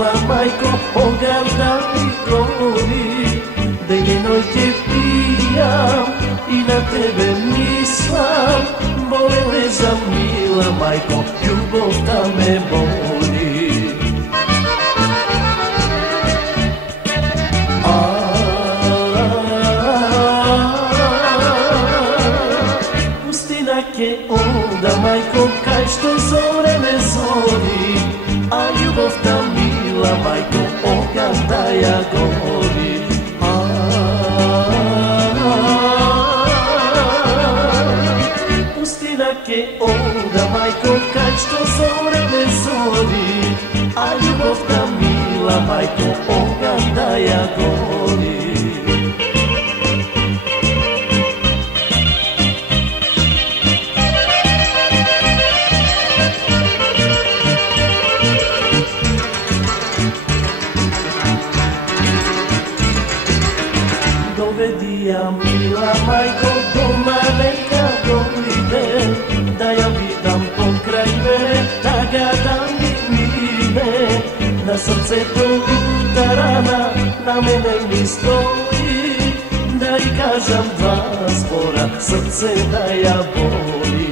мила мајко, огарда ми гори. Ден и ноќе пијам и на тебе мислам, боле за мила мајко, љубовта ме боли. Пустина ке ода мајко, кај што зоре не зори, а љубовта мила мајко, огарда ја гори. Ке ода мајко, кај што зоре не зори, а љубовта мила мајко, огарда ја гори. Доведи ја мила мајко, дома нека дојде, да ја видам покрај мене, тага да ми мине. На срцето лута рана, на мене ми стои, да ја кажам два збора, срце да ја боли.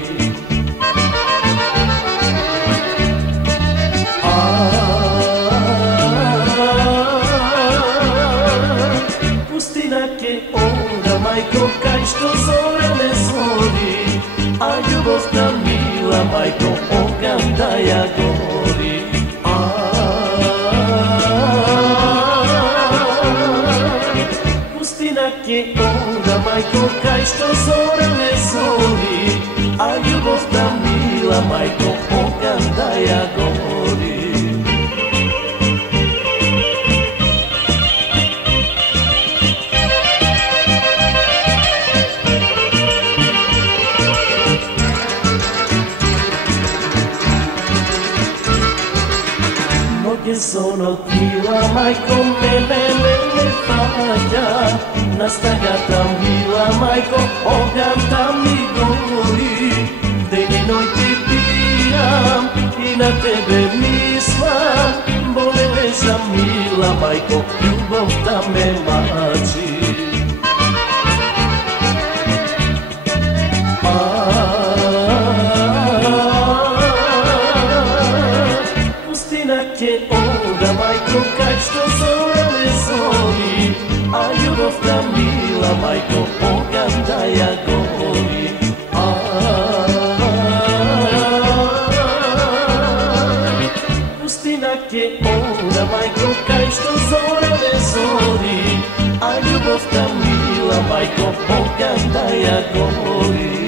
Пустина ке ода мајко, кај што зоре не зори, а љубовта мила мајко, огарда ја гори. Пустина ке ода мајко, кај што зоре не зори, а љубовта мила мајко, огарда ја гори. Сонот мила мајко, мене не фаќа, на стагата мила мајко, огарда ми гори. Ден и ноќе пијам и на тебе мислам, боле за мила мајко, љубовта ме мачи. Ке ода мајко, кај што зоре не зори, а љубовта мила мајко, огарда ја гори. Пустина ке ода мајко, кај што зоре не зори, а љубовта мила мајко, огарда ја гори.